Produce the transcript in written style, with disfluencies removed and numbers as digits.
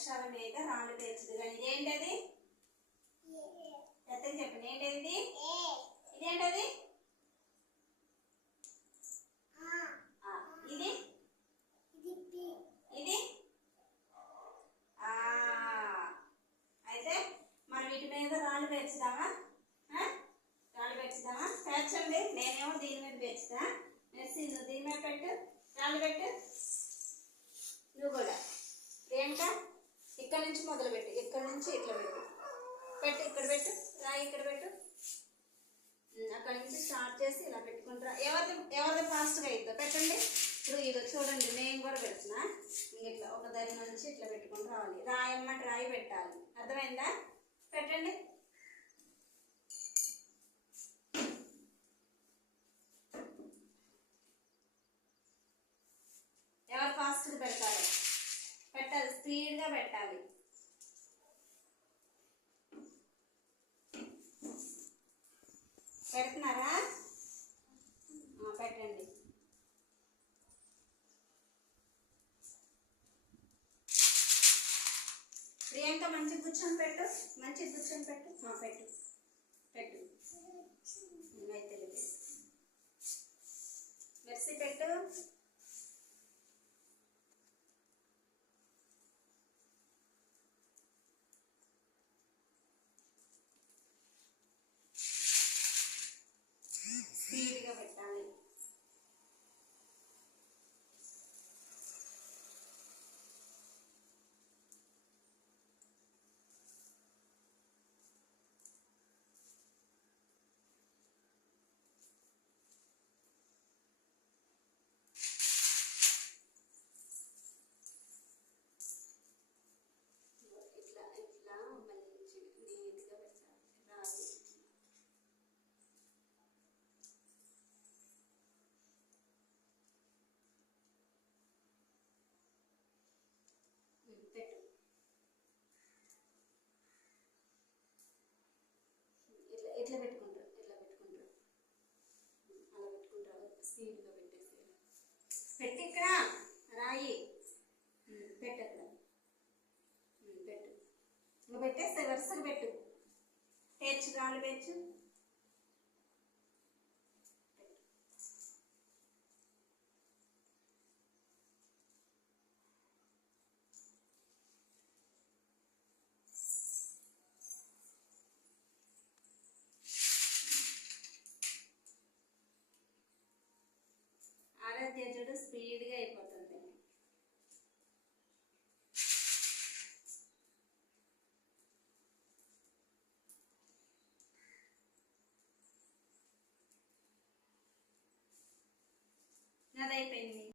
వృక్షాల మీద రాళ్ళు పేర్చుదు కానీ ఇదేంటది? పెద్దగా చెప్పండి, ఏంటది? ఇదేంటది? ఇది ఇది అయితే మనం వీటి మీద రాళ్ళు పేర్చుదామా? రాళ్ళు పేర్చుదామా? పేర్చండి. నేనేమో దీని మీద పేర్చుదా. మెర్సీ నువ్వు దీని మీద పెట్టు, రాళ్ళు పెట్టు. నువ్వు కూడా ప్రియాంక ఇక్కడ నుంచి మొదలు పెట్టు, ఇక్కడ నుంచి ఇట్లా పెట్టు, పెట్టు ఇక్కడ పెట్టు, రాయి ఇక్కడ పెట్టు. అక్కడ నుంచి స్టార్ట్ చేసి ఇలా పెట్టుకుంటారా? ఎవరిది ఫాస్ట్గా అవుతుందో పెట్టండి. ఇప్పుడు ఇది చూడండి, నేను కూడా పెడుతున్నా. ఇట్లా ఒక దగ్గర నుంచి ఇట్లా పెట్టుకుని రావాలి. రాయమ్మటి రాయి పెట్టాలి. అర్థమైందా? పెట్టండి. ఎవరు ఫాస్ట్గా పెడతారు? పెట్టాలి, స్పీడ్గా పెట్టాలి. పెడుతున్నారా? పెట్టండి. ప్రియాంక మంచి కూర్చొని పెట్టు, మంచి కూర్చొని పెట్టు. పెట్టు పెట్టు. అయితే మెర్సీ పెట్టు. స్పీడ్గా పెట్టాలి. ఇట్లా ఇట్లా మంచి నీట్గా పెట్టాలి. రాదు పెట్టు. ఇట్లా ఇట్లా పెట్టుకుంటారు, ఇట్లా పెట్టుకుంటారు, అలా పెట్టుకుంటారు. స్పీడ్గా పెట్టేసి పెట్టి ఇక్కడ రాయి పెట్టు. అక్కడ పెట్టు. ఇంకా పెట్టేస్తే వరుసగా పెట్టు. పేర్చు, రాళ్ళు పేర్చు. ఆరాధ్య చూడు స్పీడ్గా అయిపోతుంది. నాది అయిపోయింది.